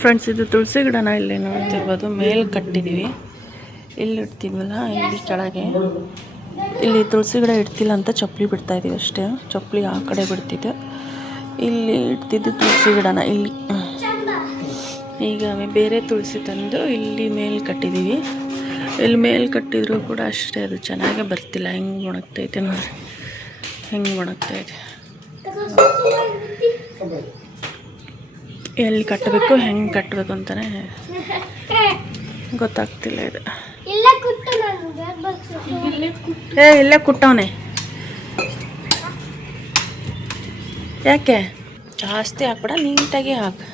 Friends, ಇದು ತುಳಸಿ ಗಿಡನ ಇಲ್ಲಿ ನೋಡ್ತಿರ್ಬೋದು. ಮೇಲೆ ಕಟ್ಟಿದ್ದೀವಿ. ಇಲ್ಲಿ ಇಡ್ತಿದ್ವಲ್ಲ, ಇಲ್ಲಿ ಕೆಳಗೆ ಇಲ್ಲಿ ತುಳಸಿ ಗಿಡ ಇಡ್ತಿಲ್ಲ ಅಂತ ಚಪ್ಪಲಿ ಬಿಡ್ತಾ ಇದೀವಿ ಅಷ್ಟೇ. ಚಪ್ಪಲಿ ಆ ಕಡೆ ಬಿಡ್ತಿದ್ದೆ, ಇಲ್ಲಿ ಇಡ್ತಿದ್ದು ತುಳಸಿ ಗಿಡನ ಇಲ್ಲಿ. ಈಗ ಬೇರೆ ತುಳಸಿ ತಂದು ಇಲ್ಲಿ ಮೇಲೆ ಕಟ್ಟಿದ್ದೀವಿ. ಇಲ್ಲಿ ಮೇಲೆ ಕಟ್ಟಿದ್ರು ಕೂಡ ಅಷ್ಟೇ, ಅದು ಚೆನ್ನಾಗೇ ಬರ್ತಿಲ್ಲ. ಹೆಂಗೆ ಒಣಗ್ತೈತೆ ನೋಡ್ರಿ, ಹೆಂಗೆ ಒಣಗ್ತೈತೆ. ಎಲ್ಲಿ ಕಟ್ಟಬೇಕು, ಹೆಂಗೆ ಕಟ್ಟಬೇಕು ಅಂತಲೇ ಗೊತ್ತಾಗ್ತಿಲ್ಲ ಇದು. ಇಲ್ಲೇ ಕುಟ್ಟವನೆ. ಯಾಕೆ ಜಾಸ್ತಿ ಹಾಕ್ಬೇಡ, ನೀಟಾಗಿ ಹಾಕು.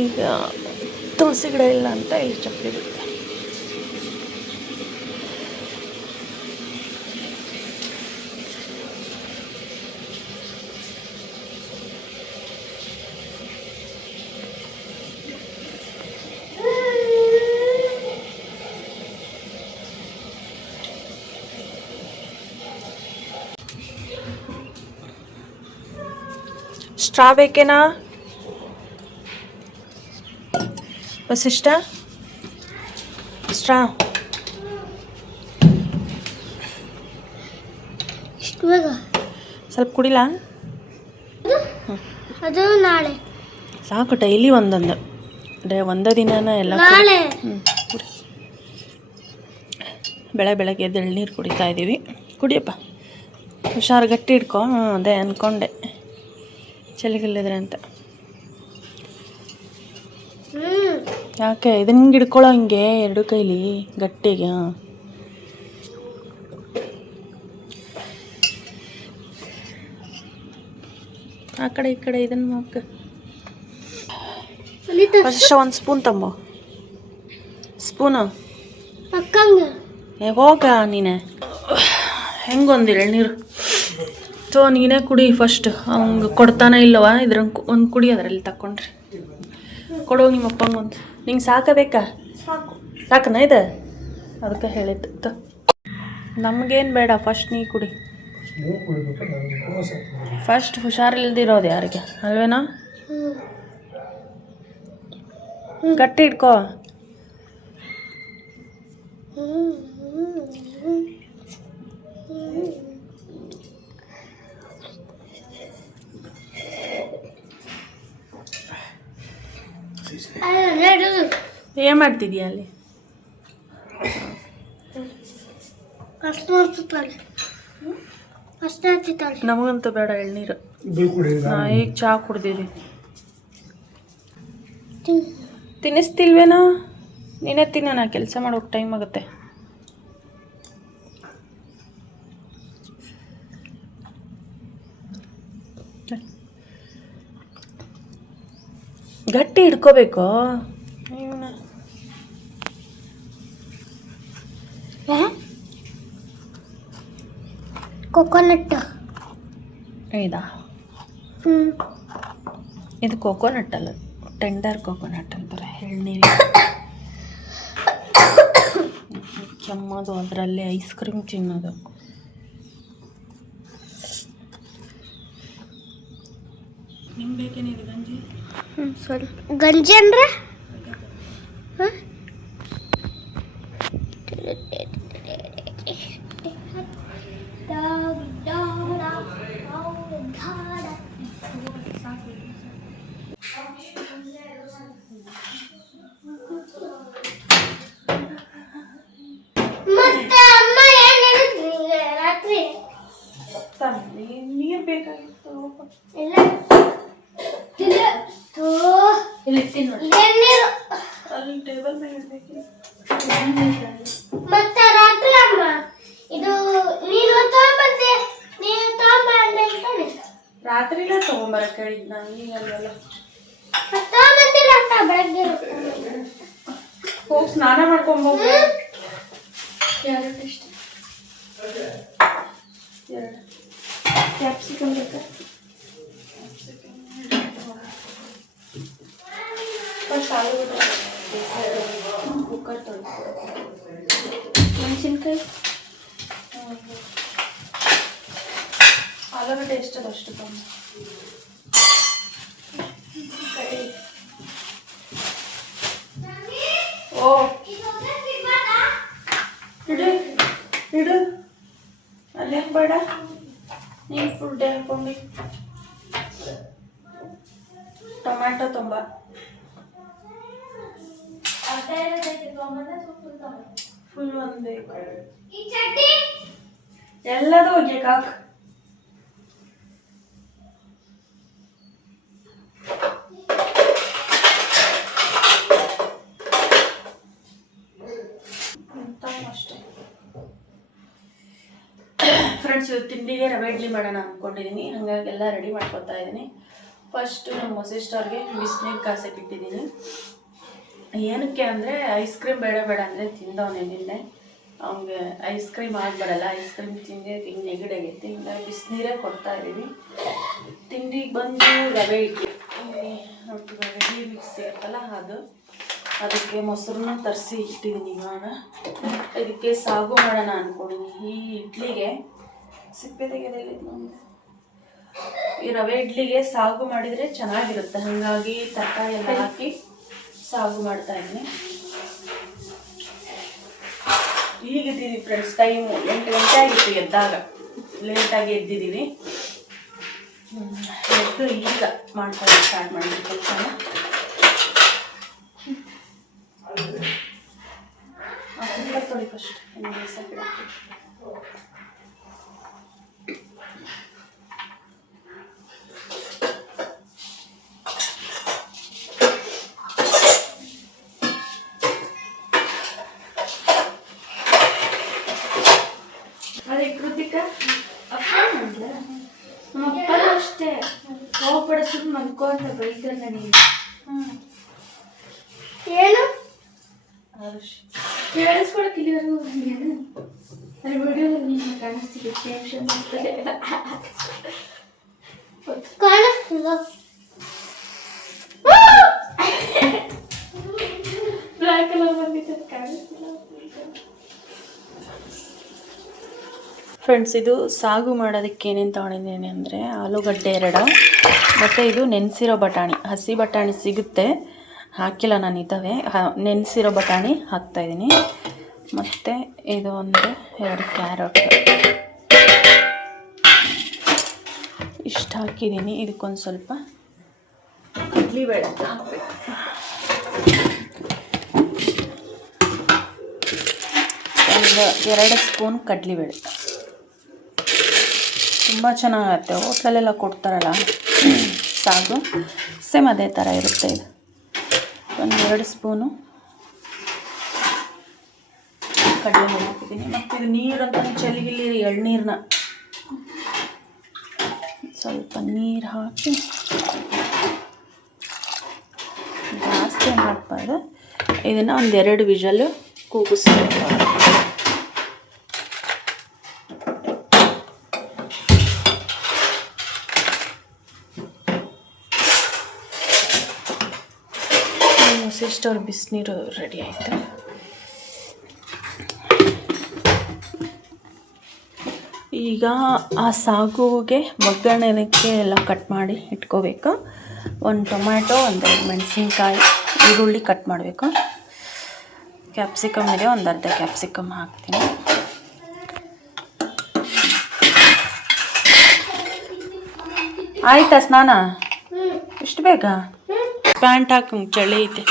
ಈಗ ತುಳಸಿ ಗಿಡ ಇಲ್ಲ ಅಂತ ಇಲ್ಲಿ ಚಪ್ಪಲಿ ಬಿಡ್ತೆ. ಸ್ಟ್ರಾ ಬೇಕೇನಾ ವಸಿಷ್ಠ? ಸ್ಟ್ರಾ ಸ್ವಲ್ಪ ಕುಡಿಲ್ಲ? ಅದು ನಾಳೆ ಸಾಕು. ಡೈಲಿ ಒಂದೊಂದು ಒಂದೇ ದಿನ ಎಲ್ಲ ಬೆಳಗ್ಗೆ ಎದ್ದು ಎಳ್ನೀರು ಕುಡಿತಾ ಇದ್ದೀವಿ. ಕುಡಿಯಪ್ಪ, ಹುಷಾರು, ಗಟ್ಟಿ ಇಟ್ಕೊ. ಅದೇ ಅಂದ್ಕೊಂಡೆ ಚಳಿಗಿಲ್ಲದ್ರೆ ಅಂತ. ಯಾಕೆ ಇದನ್ನ ಹಿಂಗೆ ಹಿಡ್ಕೊಳ್ಳೋ, ಹಿಂಗೆ ಎರಡು ಕೈಲಿ ಗಟ್ಟಿಗೆ. ಆ ಕಡೆ ಈ ಕಡೆ ಇದನ್ನು ಹಾಕ. ಫಸ್ಟ್ ಒಂದು ಸ್ಪೂನ್ ತಂಬೋ. ಸ್ಪೂನು ಹೋಗ ನೀನೆ. ಹೆಂಗೊಂದು ಎಳ್ನೀರು ನೀನೇ ಕುಡಿ ಫಸ್ಟ್. ಅವ್ಗೆ ಕೊಡ್ತಾನೆ ಇಲ್ಲವ, ಇದ್ರ ಒಂದು ಕುಡಿ ಅದರಲ್ಲಿ ತಕ್ಕೊಂಡ್ರಿ. ಕೊಡೋಗಿ ನಿಮ್ಮ ಅಪ್ಪಂಗೊಂದು. ನಿಂಗೆ ಸಾಕಬೇಕಾ? ಸಾಕನ ಇದು? ಅದಕ್ಕೆ ಹೇಳಿದ್ದು. ನಮಗೇನು ಬೇಡ, ಫಸ್ಟ್ ನೀ ಕುಡಿ. ಫಸ್ಟ್ ಹುಷಾರಿಲ್ದಿರೋದು ಯಾರಿಗೆ ಅಲ್ವೇನಾ? ಗಟ್ಟಿ ಇಟ್ಕೋ. ಏನ್ ಮಾಡ್ತಿದ್ಯಾ ಅಲ್ಲಿ? ನಮಗಂತೂ ಬೇಡ ಎಳ್ನೀರು. ಈಗ ಚಹಾ ಕುಡ್ದಿದ್ವಿ. ತಿನ್ನಿಸ್ತಿಲ್ವೇನೋ? ನೀನೇ ತಿನ್ನೋಣ, ಕೆಲಸ ಮಾಡೋಕೆ ಟೈಮ್ ಆಗುತ್ತೆ. ಗಟ್ಟಿ ಹಿಡ್ಕೋಬೇಕು. ಕೊಕೊನಟ್ ಇದಾ? ಇದು ಕೊಕೊನಟ್ ಅಲ್ಲ, ಟೆಂಡರ್ ಕೊಕೊನಟ್ ಅಂತಾರೆ. ಎಳ್ನೀರು ಕೆಮ್ಮೋದು, ಅದರಲ್ಲಿ ಐಸ್ ಕ್ರೀಮ್ ತಿನ್ನೋದು. ನಿಮ್ಗೆ ಬೇಕೇನಿದೆ ಗಂಜಿ? ಸ್ವಲ್ಪ ಗಂಜಿ ಅಂದ್ರೆ ನೀರು ಬೇಕಾಗಿತ್ತು. ಅಲ್ಲಿ ಟೇಬಲ್ ಮೇಲೆ ಇಡ್ಬೇಕಿಲ್ಲ. ಮತ್ತೆ ರಾತ್ರಿ ಅಮ್ಮ ಇದು ನೀನು ತಗೊಂಬಂದೆ, ನೀನು ತಗೊಂಬಂದೆ. ರಾತ್ರಿಲೇ ತಗೊಂಬರಕ್ಕೆ ಹೇಳಿದ್ ನಾನು, ಈಗಲ್ವಲ್ಲ. ತಗೊಂಬಂದಿಲ್ಲ ಅಕ್ಕ, ಬೆಳಗ್ಗೆ ಹೋಗಿ ಸ್ನಾನ ಮಾಡ್ಕೊಂಬೋಗು. ಕ್ಯಾರೆಟ್ ಇಷ್ಟ, ಎರಡು ಕ್ಯಾಪ್ಸಿಕಮ್ ಬೇಕಾ? ಫಸ್ಟ್ ಆಲೂಗಡ್ಡೆ ಕುಕ್ಕರ್ ತೊಳೆದು, ಮೆಣಸಿನ್ಕಾಯಿ, ಆಲೂಗಡ್ಡೆ ಎಷ್ಟದು ಅಷ್ಟು ತೊಗೊಂಡು ಓ ಇಡು ಇಡು ಅಲ್ಲೇ ಬೇಡ ನೀನು ಫುಲ್ ಡೇ ಹಾಕೊಂಡು ಟೊಮ್ಯಾಟೊ ತುಂಬ ಫುಲ್ ಒಂದು ಬೇಕು ಎಲ್ಲದೂ ಒಗ್ಯಕ್ಕೆ ಹಾಕು ಅಷ್ಟೇ ಫ್ರೆಂಡ್ಸ್, ಇವತ್ತು ತಿಂಡಿಗೆ ರವೆ ಇಡ್ಲಿ ಮಾಡೋಣ ಅಂದ್ಕೊಂಡಿದ್ದೀನಿ. ಹಾಗಾಗಿ ಎಲ್ಲ ರೆಡಿ ಮಾಡ್ಕೊತಾ ಇದ್ದೀನಿ. ಫಸ್ಟು ನಮ್ಮ ಮೊಸೆ ಸ್ಟಾರ್ಗೆ ಬಿಸಿನೀರು ಕಾಸಕ್ಕೆ ಇಟ್ಟಿದ್ದೀನಿ. ಏನಕ್ಕೆ ಅಂದರೆ ಐಸ್ ಕ್ರೀಮ್ ಬೇಡ ಅಂದರೆ ತಿಂದವನೇ ನಿನ್ನೆ. ಅವ್ನಿಗೆ ಐಸ್ ಕ್ರೀಮ್ ಬರಲ್ಲ. ಐಸ್ ಕ್ರೀಮ್ ತಿಂದೆ ಹಿಂಗೆ ನೆಗಡಾಗೈತಿ. ಹಿಂಗಾಗಿ ಬಿಸಿನೀರೇ ಕೊಡ್ತಾ ಇದ್ದೀನಿ. ತಿಂಡಿಗೆ ಬಂದು ರವೆ ಇಡ್ಲಿ ಇಡ್ಲಿ ಮಿಕ್ಸ್ ಇರುತ್ತಲ್ಲ ಅದಕ್ಕೆ ಮೊಸರನ್ನ ತರಿಸಿ ಇಟ್ಟಿದ್ದೀನಿ. ಇವಾಗ ಇದಕ್ಕೆ ಸಾಗು ಮಾಡೋಣ ಅಂದ್ಕೊಂಡಿದ್ದೀನಿ. ಈ ಇಡ್ಲಿಗೆ ಸಿಪ್ಪೆ ತೆಗೆದಲ್ಲಿ ಈ ರವೆ ಇಡ್ಲಿಗೆ ಸಾಗು ಮಾಡಿದರೆ ಚೆನ್ನಾಗಿರುತ್ತೆ. ಹಾಗಾಗಿ ತರಕಾರಿ ಎಲ್ಲ ಹಾಕಿ ಸಾಗು ಮಾಡ್ತಾ ಇದ್ದೀನಿ. ಈಗ ಎದ್ದಿದ್ದೀವಿ ಫ್ರೆಂಡ್ಸ್. ಟೈಮು 8 ಗಂಟೆ ಆಗಿತ್ತು ಎದ್ದಾಗ. ಲೇಟಾಗಿ ಎದ್ದಿದ್ದೀವಿ. ಎದ್ದು ಈಗ ಮಾಡ್ತಾ ಸ್ಟಾರ್ಟ್ ಮಾಡಿದ್ವಿ ಕೆಲಸನ. ತೊಳಿ ಫಸ್ಟ್ ಅದೇ ಕೃತಿಕಾ ಅಪ್ಪ ಅಂದ್ಲ ನಮ್ಮಪ್ಪ ಅಷ್ಟೇ ಹೋಗ್ಬಿಡಿಸಿದ್ ಮನ್ಕೋ ಅಂತ ಬೈತಾರೆ ನನಗೆ. ಏನು ಕೇಳಿಸ್ಕೊಳಕ್ಕೆ ಇಲ್ಲಿವರೆಗೂ ಬಂದೇನು ಅಲ್ಲಿ ವಿಡಿಯೋದಲ್ಲಿ ನೀನು ಕಾಣಿಸ್ತಿದ್ದೆ. ಟೆನ್ಷನ್ ಆಗ್ತದೆ ಕಾಣಿಸ್ತಿಲ್ಲ. ಬ್ಲ್ಯಾಕ್ ಕಲರ್ ಬಂದಿತ್ತು ಕಾಣಿಸ್ತಿಲ್ಲ. ಫ್ರೆಂಡ್ಸ್, ಇದು ಸಾಗು ಮಾಡೋದಕ್ಕೆ ಏನೇನು ತೊಗೊಂಡಿದ್ದೀನಿ ಅಂದರೆ ಆಲೂಗಡ್ಡೆ 2 ಮತ್ತು ಇದು ನೆನೆಸಿರೋ ಬಟಾಣಿ. ಹಸಿ ಬಟಾಣಿ ಸಿಗುತ್ತೆ, ಹಾಕಿಲ್ಲ ನಾನು. ಇದ್ದಾವೆ ನೆನೆಸಿರೋ ಬಟಾಣಿ ಹಾಕ್ತಾಯಿದ್ದೀನಿ. ಮತ್ತು ಇದು 2 ಕ್ಯಾರೆಟ್ ಇಷ್ಟು ಹಾಕಿದ್ದೀನಿ. ಇದಕ್ಕೊಂದು ಸ್ವಲ್ಪ ಕಡಲೆಬೇಳೆ ಹಾಕಬೇಕು. ಒಂದು 2 ಸ್ಪೂನ್ ಕಡಲೆಬೇಳೆ. ತುಂಬ ಚೆನ್ನಾಗತ್ತೆ. ಹೋಟ್ಲಲ್ಲೆಲ್ಲ ಕೊಡ್ತಾರಲ್ಲ ಸಾಗು, ಸೇಮ್ ಅದೇ ಥರ ಇರುತ್ತೆ. ಇದು ಒಂದು 2 ಸ್ಪೂನು ಕಡಲೆಬೇಳೆ ಹಾಕಿದ್ದೀನಿ. ಮತ್ತು ಇದು ನೀರಂತ ಚಳಿಗಿಲ್ಲಿ ಎಳ್ನೀರನ್ನ ಸ್ವಲ್ಪ ನೀರು ಹಾಕಿ, ಜಾಸ್ತಿ ಹಾಕ್ಬಾರ್ದು. ಇದನ್ನು ಒಂದು 2 ವಿಷಲ್ಲು ಕೂಗಿಸ್ಬೇಕು. ಮೊಸೆಸ್ಟೋರ್ ಬಿಸಿನೀರು ರೆಡಿ ಆಯಿತು. ಈಗ ಆ ಸಾಗುಗೆ ಒಗ್ಗರಣೆಗೆ ಎಲ್ಲ ಕಟ್ ಮಾಡಿ ಇಟ್ಕೋಬೇಕು. 1 ಟೊಮ್ಯಾಟೊ, 1 ಮೆಣಸಿನ್ಕಾಯಿ, ಈರುಳ್ಳಿ ಕಟ್ ಮಾಡಬೇಕು. ಕ್ಯಾಪ್ಸಿಕಮ್ ಇದೆ, ಒಂದು ಅರ್ಧ ಕ್ಯಾಪ್ಸಿಕಮ್ ಹಾಕ್ತೀನಿ. ಆಯ್ತಾ ಸ್ನಾನ? ಎಷ್ಟು ಬೇಗ? ಪ್ಯಾಂಟ್ ಹಾಕಿ ಚಳಿ ಐತೆ.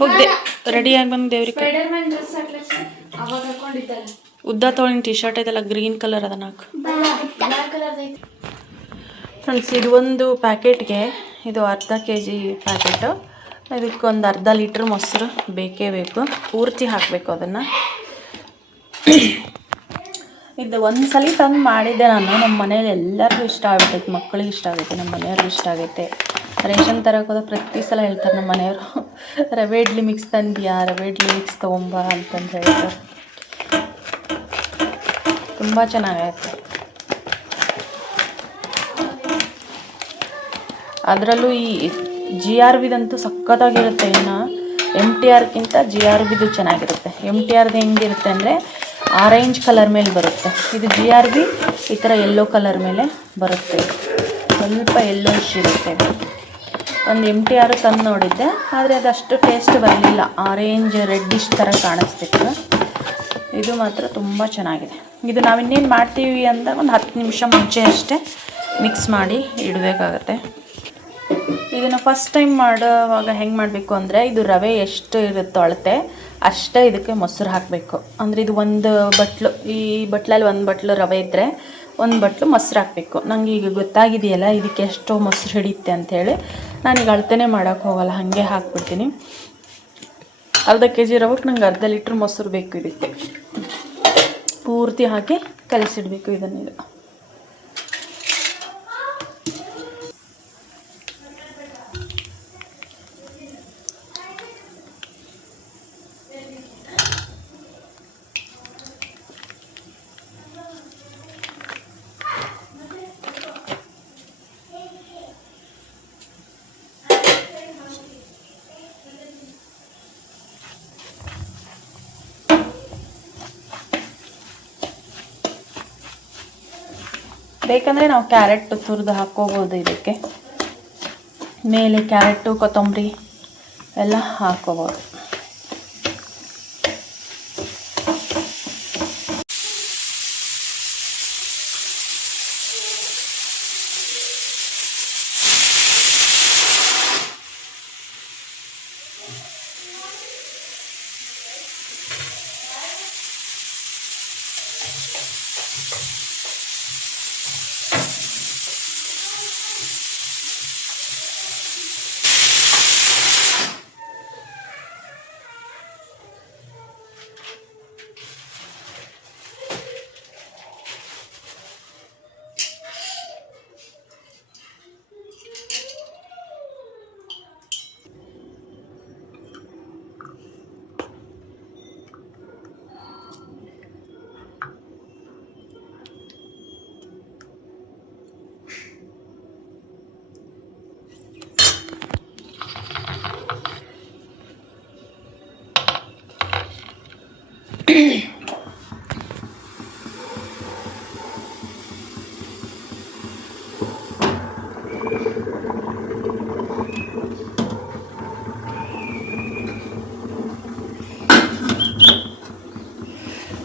ಹೋಗ್ದೆ ರೆಡಿಯಾಗಿ ಬಂದು ದೇವ್ರಿಗೆ. ಉದ್ದ ತೊಗೊಂಡು ಟಿ ಶರ್ಟ್ ಐತಲ್ಲ ಗ್ರೀನ್ ಕಲರ್, ಅದನ್ನು ಹಾಕು. ಫ್ರೆಂಡ್ಸ್, ಇದು ಒಂದು ಪ್ಯಾಕೆಟ್ಗೆ ಇದು ಅರ್ಧ kg ಪ್ಯಾಕೆಟು. ಇದಕ್ಕೊಂದು ಅರ್ಧ ಲೀಟ್ರ್ ಮೊಸರು ಬೇಕೇ ಬೇಕು. ಪೂರ್ತಿ ಹಾಕಬೇಕು ಅದನ್ನು. ಇದು ಒಂದು ಸಲ ತಂದು ಮಾಡಿದ್ದೆ ನಾನು. ನಮ್ಮ ಮನೇಲಿ ಎಲ್ಲರಿಗೂ ಇಷ್ಟ ಆಗ್ಬಿಟ್ಟೈತೆ. ಮಕ್ಕಳಿಗೆ ಇಷ್ಟ ಆಗೈತೆ, ನಮ್ಮ ಮನೆಯವ್ರಿಗೆ ಇಷ್ಟ ಆಗೈತೆ. ರೇಷನ್ ತರಕ್ಕೆ ಹೋದ ಪ್ರತಿ ಸಲ ಹೇಳ್ತಾರೆ ನಮ್ಮ ಮನೆಯವರು, ರವೆ ಇಡ್ಲಿ ಮಿಕ್ಸ್ ತಂದಿಯಾ, ರವೆ ಇಡ್ಲಿ ಮಿಕ್ಸ್ ತೊಗೊಂಬ ಅಂತಂದು ಹೇಳ್ತಾರೆ. ತುಂಬ ಚೆನ್ನಾಗೈತೆ. ಅದರಲ್ಲೂ ಈ GRBದಂತೂ ಸಖತ್ತಾಗಿರುತ್ತೆ. ಇನ್ನು MTRಗಿಂತ GRBದು ಚೆನ್ನಾಗಿರುತ್ತೆ. MTRದು ಹೆಂಗಿರುತ್ತೆ ಅಂದರೆ ಆರೆಂಜ್ ಕಲರ್ ಮೇಲೆ ಬರುತ್ತೆ. ಇದು GRB ಈ ಥರ ಯೆಲ್ಲೋ ಕಲರ್ ಮೇಲೆ ಬರುತ್ತೆ. ಸ್ವಲ್ಪ ಎಲ್ಲೋಶ್ ಇರುತ್ತೆ. ಒಂದು MTR ತಂದು ನೋಡಿದ್ದೆ, ಆದರೆ ಅದಷ್ಟು ಟೇಸ್ಟ್ ಬರಲಿಲ್ಲ. ಆರೆಂಜ್ ರೆಡ್ಡಿಶ್ ಥರ ಕಾಣಿಸ್ತಿತ್ತು. ಇದು ಮಾತ್ರ ತುಂಬ ಚೆನ್ನಾಗಿದೆ. ಇದು ನಾವು ಇನ್ನೇನು ಮಾಡ್ತೀವಿ ಅಂತ ಒಂದು 10 ನಿಮಿಷ ಮುಂಚೆ ಅಷ್ಟೇ ಮಿಕ್ಸ್ ಮಾಡಿ ಇಡಬೇಕಾಗತ್ತೆ. ಇದನ್ನು ಫಸ್ಟ್ ಟೈಮ್ ಮಾಡೋವಾಗ ಹೆಂಗೆ ಮಾಡಬೇಕು ಅಂದರೆ, ಇದು ರವೆ ಎಷ್ಟು ಇರುತ್ತೋ ಅಳತೆ ಅಷ್ಟೇ ಇದಕ್ಕೆ ಮೊಸರು ಹಾಕಬೇಕು. ಅಂದರೆ ಇದು ಒಂದು ಬಟ್ಲು, ಈ ಬಟ್ಲಲ್ಲಿ ಒಂದು ಬಟ್ಲು ರವೆ ಇದ್ದರೆ ಒಂದು ಬಟ್ಲು ಮೊಸರು ಹಾಕಬೇಕು. ನನಗೆ ಈಗ ಗೊತ್ತಾಗಿದೆಯಲ್ಲ ಇದಕ್ಕೆ ಎಷ್ಟು ಮೊಸರು ಹಿಡಿಯುತ್ತೆ ಅಂಥೇಳಿ, ನಾನೀಗ ಅಳತೆನೇ ಮಾಡೋಕ್ಕೆ ಹೋಗಲ್ಲ, ಹಾಗೆ ಹಾಕ್ಬಿಡ್ತೀನಿ. ಅರ್ಧ kg ರವಕ್ಕೆ ನಂಗೆ ಅರ್ಧ ಲೀಟ್ರ್ ಮೊಸರು ಬೇಕು. ಇದಕ್ಕೆ ಪೂರ್ತಿ ಹಾಕಿ ಕಲಸಿಡಬೇಕು ಇದನ್ನೀಗ. ಬೇಕಂದರೆ ನಾವು ಕ್ಯಾರೆಟ್ ತುರಿದು ಹಾಕ್ಕೋಬೋದು. ಇದಕ್ಕೆ ಮೇಲೆ ಕ್ಯಾರೆಟು ಕೊತ್ತಂಬರಿ ಎಲ್ಲ ಹಾಕ್ಕೋಬೋದು.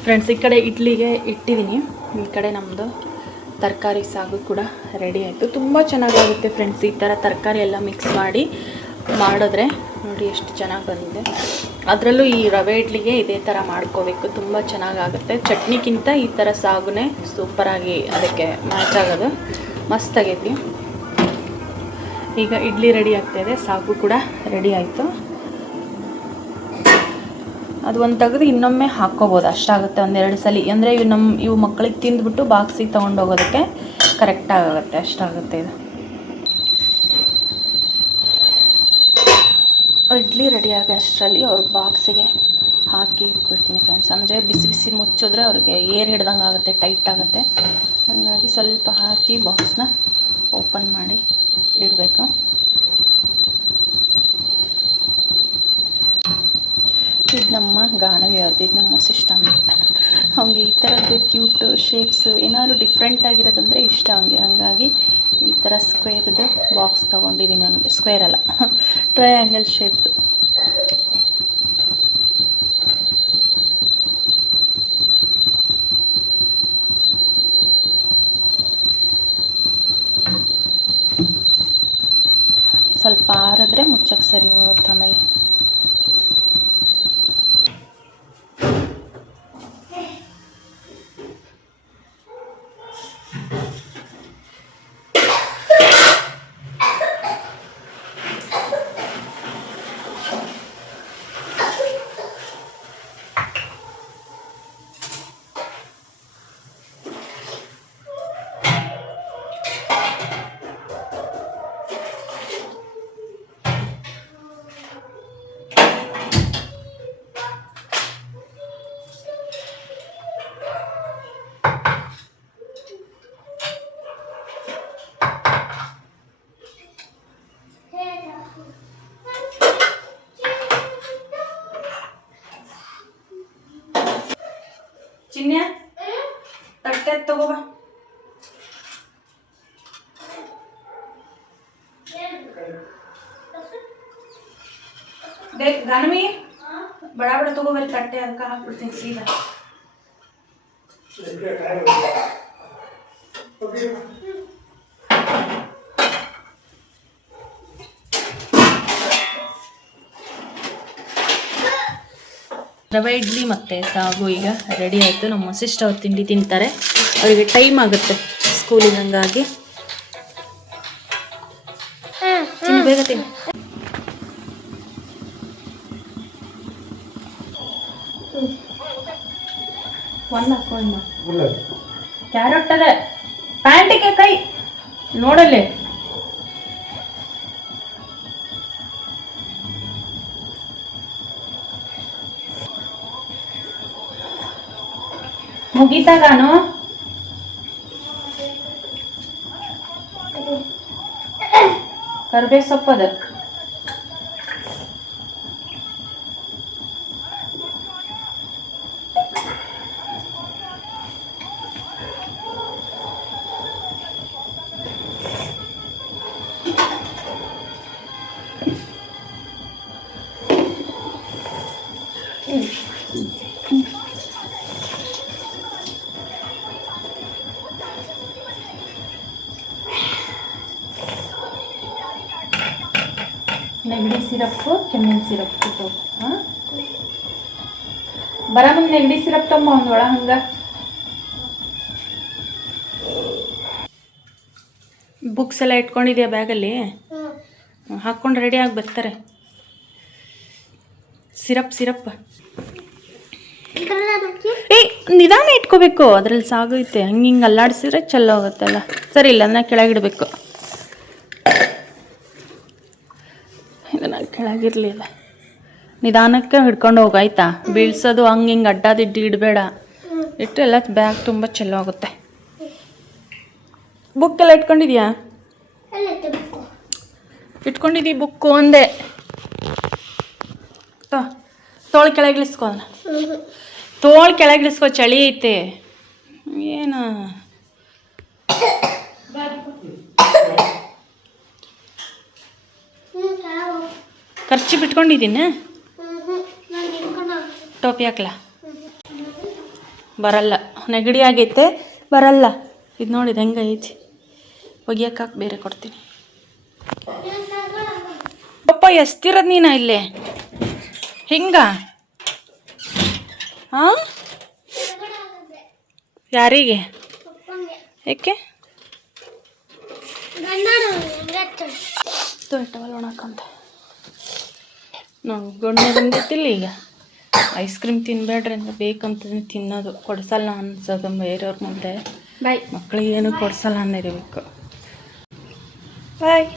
ಫ್ರೆಂಡ್ಸ್, ಈ ಕಡೆ ಇಡ್ಲಿಗೆ ಇಟ್ಟಿದ್ದೀನಿ. ಈ ಕಡೆ ನಮ್ಮದು ತರಕಾರಿ ಸಾಗು ಕೂಡ ರೆಡಿ ಆಯಿತು. ತುಂಬ ಚೆನ್ನಾಗಾಗುತ್ತೆ ಫ್ರೆಂಡ್ಸ್. ಈ ಥರ ತರಕಾರಿ ಎಲ್ಲ ಮಿಕ್ಸ್ ಮಾಡಿ ಮಾಡಿದ್ರೆ ನೋಡಿ ಎಷ್ಟು ಚೆನ್ನಾಗಿ ಬಂದಿದೆ. ಅದರಲ್ಲೂ ಈ ರವೆ ಇಡ್ಲಿಗೆ ಇದೇ ಥರ ಮಾಡ್ಕೋಬೇಕು, ತುಂಬ ಚೆನ್ನಾಗಾಗುತ್ತೆ. ಚಟ್ನಿಗಿಂತ ಈ ಥರ ಸಾಗುನೇ ಸೂಪರಾಗಿ ಅದಕ್ಕೆ ಮ್ಯಾಚ್ ಆಗೋದು. ಮಸ್ತಾಗೈತಿ. ಈಗ ಇಡ್ಲಿ ರೆಡಿ ಆಗ್ತಾಯಿದೆ, ಸಾಗು ಕೂಡ ರೆಡಿ ಆಯಿತು. ಅದು ಒಂದು ತೆಗೆದು ಇನ್ನೊಮ್ಮೆ ಹಾಕ್ಕೋಬೋದು, ಅಷ್ಟಾಗುತ್ತೆ. ಒಂದೆರಡು ಸಲ ಅಂದರೆ ಇವು ಮಕ್ಕಳಿಗೆ ತಿಂದ್ಬಿಟ್ಟು ಬಾಕ್ಸಿಗೆ ತೊಗೊಂಡೋಗೋದಕ್ಕೆ ಕರೆಕ್ಟಾಗುತ್ತೆ, ಅಷ್ಟಾಗುತ್ತೆ. ಇದು ಇಡ್ಲಿ ರೆಡಿ ಆಗೋ ಅಷ್ಟರಲ್ಲಿ ಅವ್ರಿಗೆ ಬಾಕ್ಸಿಗೆ ಹಾಕಿ ಇಟ್ಬಿಡ್ತೀನಿ ಫ್ರೆಂಡ್ಸ್. ಅಂದರೆ ಬಿಸಿ ಬಿಸಿ ಮುಚ್ಚಿದ್ರೆ ಅವ್ರಿಗೆ ಏರ್ ಹಿಡ್ದಂಗೆ ಆಗುತ್ತೆ, ಟೈಟ್ ಆಗುತ್ತೆ. ಹಾಗಾಗಿ ಸ್ವಲ್ಪ ಹಾಕಿ ಬಾಕ್ಸ್ನ ಓಪನ್ ಮಾಡಿ ಇಡಬೇಕು. ಇದು ನಮ್ಮ ಗಾನವಿ ಅವ್ರದ್ದು, ಇದು ನಮ್ಮ ಸಿಸ್ಟಮ್. ಅವ್ನಿಗೆ ಈ ಥರದ್ದು ಕ್ಯೂಟ್ ಶೇಪ್ಸು ಏನಾದ್ರು ಡಿಫ್ರೆಂಟ್ ಆಗಿರೋದಂದರೆ ಇಷ್ಟ ಅವ್ನಿಗೆ. ಹಾಗಾಗಿ ಈ ಥರ ಸ್ಕ್ವೇರ್ದು ಬಾಕ್ಸ್ ತೊಗೊಂಡಿದ್ದೀನಿ ಅವನಿಗೆ. ಸ್ಕ್ವೇರ್ ಅಲ್ಲ, ಟ್ರಯಾಂಗಲ್ ಶೇಪ್ದು. ಸ್ವಲ್ಪ ಆರಿದ್ರೆ ಮುಚ್ಚಕ್ಕೆ ಸರಿ ಹೋಗುತ್ತೆ. ಆಮೇಲೆ ಗಾನವಿ ಬಡ ಬಡ ತಗೋಬರಿ ತಟ್ಟೆ ಅದಕ್ಕೆ ಹಾಕ್ಬಿಡ್ತೀನಿ ಸೀದಾ. ರವೆ ಇಡ್ಲಿ ಮತ್ತು ಸಾಗು ಈಗ ರೆಡಿ ಆಯಿತು. ನಮ್ಮ ಸಿಸ್ಟರ್ ಅವ್ರು ತಿಂಡಿ ತಿಂತಾರೆ, ಅವರಿಗೆ ಟೈಮ್ ಆಗುತ್ತೆ ಸ್ಕೂಲಿಗೆ, ಹಂಗಾಗಿ ತಿನ್ನು ಬೇಗ ತಿನ್ನು. ಒಂದು ಹಾಕೊಂಡು ಕ್ಯಾರೆಟ್ ಅದ ಪ್ಯಾಂಟಿಗೆ ಕೈ ನೋಡಲ್ಲಿ. ಮುಗೀತಾಗಾನು ಕರ್ಬೇವು ಸೊಪ್ಪದ ನೆಗಡಿ ಸಿರಪ್ಪು, ಕೆಮ್ಮಿನ ಸಿರಪ್ ಹಾಂ ಬರಮಂದು ನೆಗಡಿ ಸಿರಪ್ ತಮ್ಮ ಒಂದು ಒಳ ಹಂಗ. ಬುಕ್ಸ್ ಎಲ್ಲ ಇಟ್ಕೊಂಡಿದ್ಯಾ ಬ್ಯಾಗಲ್ಲಿ? ಹಾಕ್ಕೊಂಡು ರೆಡಿಯಾಗಿ ಬರ್ತಾರೆ. ಸಿರಪ್ ನಿಧಾನ ಇಟ್ಕೋಬೇಕು, ಅದ್ರಲ್ಲಿ ಸಾಗೈತೆ. ಹಿಂಗೆ ಅಲ್ಲಾಡಿಸಿದ್ರೆ ಚೆಲ್ಲ ಹೋಗುತ್ತಲ್ಲ. ಸರಿ ಇಲ್ಲ ಅದನ್ನ ಕೆಳಗಿಡಬೇಕು. ಇದನ್ನು ಕೆಳಗಿರಲಿಲ್ಲ, ನಿಧಾನಕ್ಕೆ ಹಿಡ್ಕೊಂಡು ಹೋಗು ಆಯ್ತಾ. ಬೀಳ್ಸೋದು ಹಂಗೆ ಹಿಂಗೆ ಅಡ್ಡಾದಿಡ್ಡಿ ಇಡಬೇಡ. ಇಟ್ಟು ಎಲ್ಲ ಬ್ಯಾಗ್ ತುಂಬ ಚೆಲ್ಲ ಹೋಗುತ್ತೆ. ಬುಕ್ ಎಲ್ಲ ಇಟ್ಕೊಂಡಿದ್ಯಾ? ಇಟ್ಕೊಂಡಿದ್ದೀ ಬುಕ್ಕು ಒಂದೇ. ತೋಳು ಕೆಳಗಿಳಿಸ್ಕೊ, ಅದನ್ನ ತೋಳು ಕೆಳಗಿಳಿಸ್ಕೊ, ಚಳಿ ಐತೆ ಏನು. ಖರ್ಚು ಬಿಟ್ಕೊಂಡಿದ್ದೀನಿ. ಟೋಪಿ ಹಾಕ್ಲಾ? ಬರಲ್ಲ, ನೆಗಡಿ ಆಗೈತೆ ಬರಲ್ಲ. ಇದು ನೋಡಿದ ಹೆಂಗೆ ಐತಿ, ಒಗ್ಯಕ್ಕೆ ಹಾಕಿ ಬೇರೆ ಕೊಡ್ತೀನಿ. ಪಪ್ಪ ಎಸ್ತಿರೋದು ನೀನು ಇಲ್ಲೇ ಹಿಂಗ? ಹಾಂ ಯಾರಿಗೆ? ಏಕೆ ಟವಲ್ ಒಣಕಂತ ನಾವು ಗಂಡ ಬಂದಿತ್ತಿಲ್ಲ. ಈಗ ಐಸ್ ಕ್ರೀಮ್ ತಿನ್ಬೇಡ್ರಿ ಅಂತ ಬೇಕಂತ ತಿನ್ನೋದು, ಕೊಡ್ಸಲ್ಲ ಅನ್ಸೋದು ಬೇರೆಯವ್ರ ಮುಂದೆ. ಬಾಯ್ ಮಕ್ಳಿಗೆ ಏನು ಕೊಡ್ಸಲ್ಲ ಅನ್ನಿರಬೇಕು. ಬಾಯ್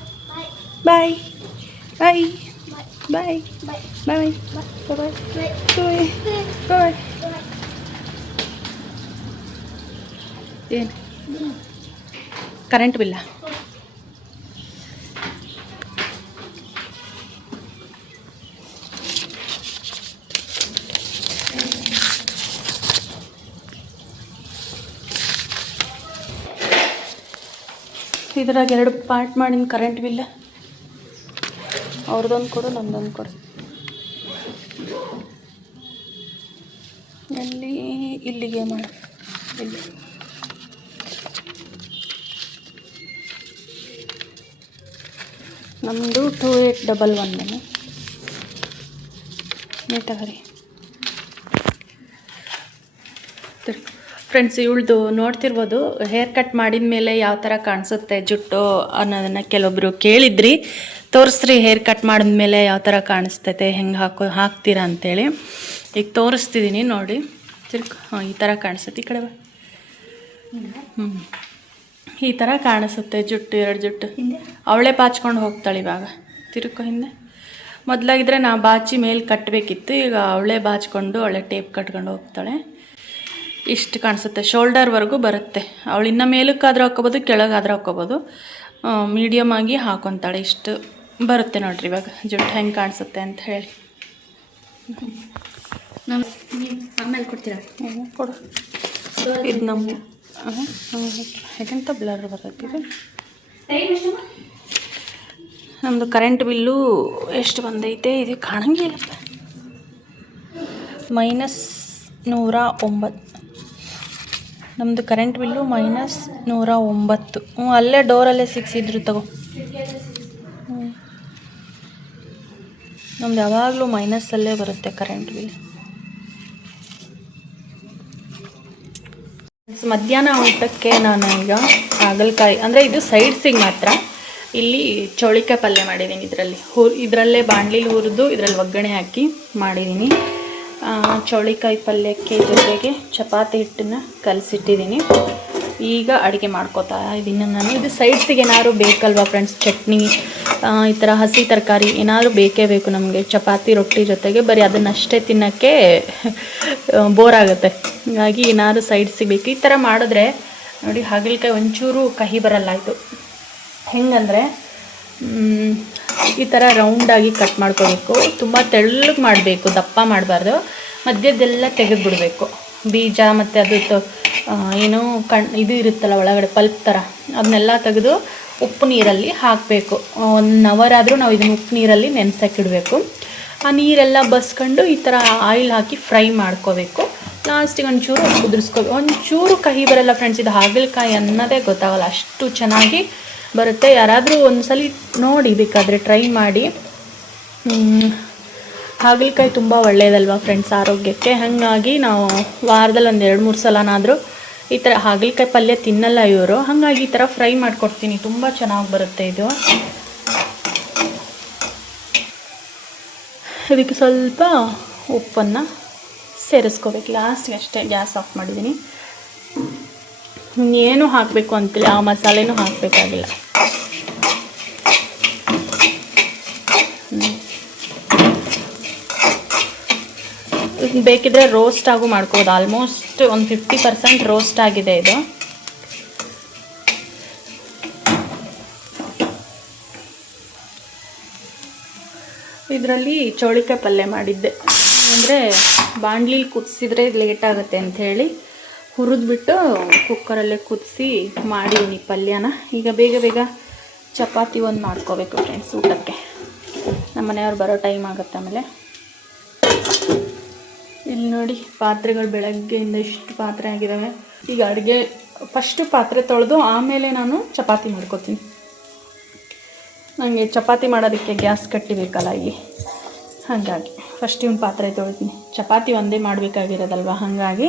ಬಾಯ್ ಬಾಯ್ ಬಾಯ್ ಬಾಯ್ ಬಾಯ್ ಬಾಯ್. ಏನು ಕರೆಂಟ್ ಬಿಲ್ಲ? ಇದ್ರಾಗ 2 ಪಾರ್ಟ್ ಮಾಡಿನ ಕರೆಂಟ್ ಬಿಲ್. ಅವ್ರದ್ದೊಂದು ಕೊಡು, ನಮ್ದೊಂದು ಕೊಡು. ಎಲ್ಲಿ? ಇಲ್ಲಿಗೆ ಮಾಡು, ಇಲ್ಲಿ. ನಮ್ಮದು 2811 ನೀಟಾಗಿ. ಫ್ರೆಂಡ್ಸ್, ಇವಳ್ದು ನೋಡ್ತಿರ್ಬೋದು, ಹೇರ್ ಕಟ್ ಮಾಡಿದ ಮೇಲೆ ಯಾವ ಥರ ಕಾಣಿಸುತ್ತೆ ಜುಟ್ಟು ಅನ್ನೋದನ್ನು ಕೆಲವೊಬ್ಬರು ಕೇಳಿದ್ರಿ. ತೋರಿಸ್ರಿ ಹೇರ್ ಕಟ್ ಮಾಡಿದ್ಮೇಲೆ ಯಾವ ಥರ ಕಾಣಿಸ್ತೈತೆ, ಹೆಂಗೆ ಹಾಕ್ತೀರಾ ಅಂಥೇಳಿ. ಈಗ ತೋರಿಸ್ತಿದ್ದೀನಿ ನೋಡಿ. ಹಾಂ, ಈ ಥರ ಕಾಣಿಸುತ್ತೆ. ಈ ಕಡೆ ಬಾ. ಈ ಥರ ಕಾಣಿಸುತ್ತೆ ಜುಟ್ಟು, 2 ಜುಟ್ಟು. ಅವಳೇ ಬಾಚ್ಕೊಂಡು ಹೋಗ್ತಾಳೆ ಇವಾಗ. ತಿರುಕೋ ಹಿಂದೆ. ಮೊದಲಾಗಿದ್ದರೆ ನಾವು ಬಾಚಿ ಮೇಲೆ ಕಟ್ಟಬೇಕಿತ್ತು, ಈಗ ಅವಳೇ ಬಾಚ್ಕೊಂಡು ಅವಳೇ ಟೇಪ್ ಕಟ್ಕೊಂಡು ಹೋಗ್ತಾಳೆ. ಇಷ್ಟು ಕಾಣಿಸುತ್ತೆ, ಶೋಲ್ಡರ್ವರೆಗೂ ಬರುತ್ತೆ. ಅವಳು ಇನ್ನು ಮೇಲಕ್ಕಾದ್ರೂ ಹಾಕ್ಕೋಬೋದು, ಕೆಳಗಾದ್ರೂ ಹಾಕ್ಕೋಬೋದು. ಮೀಡಿಯಮ್ ಆಗಿ ಹಾಕೊತಾಳೆ. ಇಷ್ಟು ಬರುತ್ತೆ ನೋಡ್ರಿ ಇವಾಗ ಜುಟ್ಟು ಹೆಂಗೆ ಕಾಣಿಸುತ್ತೆ ಅಂತ ಹೇಳಿ. ಆಮೇಲೆ ಕೊಡ್ತೀರಾ? ಕೊಡು. ಇದು ನಮ್ಮ ಹೇಗಂತ ಬ್ಲರ್ ಬರುತ್ತೆ. ನಮ್ಮದು ಕರೆಂಟ್ ಬಿಲ್ಲು ಎಷ್ಟು ಬಂದೈತೆ ಇದು ಕಾಣಂಗಿಲ್ಲಪ್ಪ. -109. ನಮ್ಮದು ಕರೆಂಟ್ ಬಿಲ್ಲು -109. ಅಲ್ಲೇ ಡೋರಲ್ಲೇ ಸಿಕ್ಸಿದ್ರು ತಗೋ. ನಮ್ದು ಯಾವಾಗಲೂ ಮೈನಸ್ಸಲ್ಲೇ ಬರುತ್ತೆ ಕರೆಂಟ್ ಬಿಲ್. ಮಧ್ಯಾಹ್ನ ಊಟಕ್ಕೆ ನಾನು ಈಗ ಹಾಗಲಕಾಯಿ ಅಂದರೆ ಇದು ಸೈಡ್ಸಿಗೆ ಮಾತ್ರ ಇಲ್ಲಿ ಚೌಳಿಕಾಯಿ ಪಲ್ಯ ಮಾಡಿದ್ದೀನಿ. ಇದರಲ್ಲೇ ಬಾಣಲಿಲಿ ಹುರಿದು ಇದರಲ್ಲಿ ಒಗ್ಗರಣೆ ಹಾಕಿ ಮಾಡಿದ್ದೀನಿ. ಚೌಳಿಕಾಯಿ ಪಲ್ಯಕ್ಕೆ ಜೊತೆಗೆ ಚಪಾತಿ ಹಿಟ್ಟನ್ನು ಕಲಸಿಟ್ಟಿದ್ದೀನಿ. ಈಗ ಅಡುಗೆ ಮಾಡ್ಕೋತಾ ಇದ್ದೀನಿ ನಾನು. ಇದು ಸೈಡ್ಸಿಗೆ ಏನಾದ್ರು ಬೇಕಲ್ವಾ ಫ್ರೆಂಡ್ಸ್, ಚಟ್ನಿ ಈ ಥರ ಹಸಿ ತರಕಾರಿ ಏನಾದರೂ ಬೇಕೇ ಬೇಕು ನಮಗೆ. ಚಪಾತಿ ರೊಟ್ಟಿ ಜೊತೆಗೆ ಬರೀ ಅದನ್ನಷ್ಟೇ ತಿನ್ನೋಕ್ಕೆ ಬೋರ್ ಆಗುತ್ತೆ. ಹಾಗಾಗಿ ಏನಾದ್ರು ಸೈಡ್ಸಿಗೆ ಬೇಕು. ಈ ಥರ ಮಾಡಿದ್ರೆ ನೋಡಿ ಹಾಗಲಕಾಯಿ ಒಂಚೂರು ಕಹಿ ಬರಲ್ಲ. ಇದು ಹೆಂಗಂದರೆ ಈ ಥರ ರೌಂಡಾಗಿ ಕಟ್ ಮಾಡ್ಕೋಬೇಕು. ತುಂಬ ತೆಳ್ಳಗೆ ಮಾಡಬೇಕು, ದಪ್ಪ ಮಾಡಬಾರ್ದು. ಮಧ್ಯದ್ದೆಲ್ಲ ತೆಗೆದುಬಿಡಬೇಕು. ಬೀಜ ಮತ್ತು ಅದು ಏನೋ ಇದು ಇರುತ್ತಲ್ಲ ಒಳಗಡೆ ಪಲ್ಪ್ ಥರ, ಅದನ್ನೆಲ್ಲ ತೆಗೆದು ಉಪ್ಪು ನೀರಲ್ಲಿ ಹಾಕಬೇಕು. 1 ಅವರ್ ಆದರೂ ನಾವು ಇದನ್ನು ಉಪ್ಪು ನೀರಲ್ಲಿ ನೆನೆಸೋಕ್ಕಿಡಬೇಕು. ಆ ನೀರೆಲ್ಲ ಬಸ್ಕೊಂಡು ಈ ಥರ ಆಯಿಲ್ ಹಾಕಿ ಫ್ರೈ ಮಾಡ್ಕೋಬೇಕು. ಲಾಸ್ಟಿಗೆ ಒಂಚೂರು ಕುದಿಸ್ಕೋಬೇಕು. ಒಂಚೂರು ಕಹಿ ಬರಲ್ಲ ಫ್ರೆಂಡ್ಸ್. ಇದು ಹಾಗಲಕಾಯಿ ಅನ್ನೋದೇ ಗೊತ್ತಾಗಲ್ಲ, ಅಷ್ಟು ಚೆನ್ನಾಗಿ ಬರುತ್ತೆ. ಯಾರಾದರೂ ಒಂದ್ಸಲ ನೋಡಿ, ಬೇಕಾದರೆ ಟ್ರೈ ಮಾಡಿ. ಹಾಗಲಕಾಯಿ ತುಂಬ ಒಳ್ಳೆಯದಲ್ವ ಫ್ರೆಂಡ್ಸ್ ಆರೋಗ್ಯಕ್ಕೆ. ಹಾಗಾಗಿ ನಾವು ವಾರದಲ್ಲಿ 1-2-3 ಸಲನಾದರೂ ಈ ಥರ ಹಾಗಲಕಾಯಿ ಪಲ್ಯ ತಿನ್ನಲ್ಲ ಇವರು. ಹಾಗಾಗಿ ಈ ಥರ ಫ್ರೈ ಮಾಡಿಕೊಡ್ತೀನಿ, ತುಂಬ ಚೆನ್ನಾಗಿ ಬರುತ್ತೆ ಇದು. ಇದಕ್ಕೆ ಸ್ವಲ್ಪ ಉಪ್ಪನ್ನು ಸೇರಿಸ್ಕೋಬೇಕು ಲಾಸ್ಟ್ಗೆ ಅಷ್ಟೇ. ಗ್ಯಾಸ್ ಆಫ್ ಮಾಡಿದ್ದೀನಿ. ಏನು ಹಾಕಬೇಕು ಅಂತಿಲ್ಲ, ಆ ಮಸಾಲೆನೂ ಹಾಕಬೇಕಾಗಿಲ್ಲ. ಬೇಕಿದ್ರೆ ರೋಸ್ಟ್ ಆಗು ಮಾಡ್ಕೋಬೋದು. ಆಲ್ಮೋಸ್ಟ್ ಒಂದು 50% ರೋಸ್ಟ್ ಆಗಿದೆ ಇದು. ಇದರಲ್ಲಿ ಚೌಳಿಕಾಯಿ ಪಲ್ಯ ಮಾಡಿದ್ದೆ. ಅಂದರೆ ಬಾಣಲಿಲಿ ಕುದಿಸಿದ್ರೆ ಲೇಟ್ ಆಗುತ್ತೆ ಅಂಥೇಳಿ ಹುರಿದ್ಬಿಟ್ಟು ಕುಕ್ಕರಲ್ಲೇ ಕುದಿಸಿ ಮಾಡಿದ್ದೀನಿ ಪಲ್ಯನ. ಈಗ ಬೇಗ ಬೇಗ ಚಪಾತಿ ಒಂದು ಮಾಡ್ಕೋಬೇಕು ಫ್ರೆಂಡ್ಸ್ ಊಟಕ್ಕೆ. ನಮ್ಮ ಮನೆಯವ್ರು ಬರೋ ಟೈಮ್ ಆಗುತ್ತೆ. ಆಮೇಲೆ ಇಲ್ಲಿ ನೋಡಿ ಪಾತ್ರೆಗಳು ಬೆಳಗ್ಗೆಯಿಂದ ಇಷ್ಟು ಪಾತ್ರೆ ಆಗಿದ್ದಾವೆ. ಈಗ ಅಡುಗೆ ಫಸ್ಟು ಪಾತ್ರೆ ತೊಳೆದು ಆಮೇಲೆ ನಾನು ಚಪಾತಿ ಮಾಡ್ಕೋತೀನಿ. ನನಗೆ ಚಪಾತಿ ಮಾಡೋದಕ್ಕೆ ಗ್ಯಾಸ್ ಕಟ್ಟಿಬೇಕಲ್ಲ ಇಲ್ಲಿ, ಹಾಗಾಗಿ ಫಸ್ಟ್ ಇವನು ಪಾತ್ರೆ ತೊಳಿತೀನಿ. ಚಪಾತಿ ಒಂದೇ ಮಾಡಬೇಕಾಗಿರೋದಲ್ವ, ಹಾಗಾಗಿ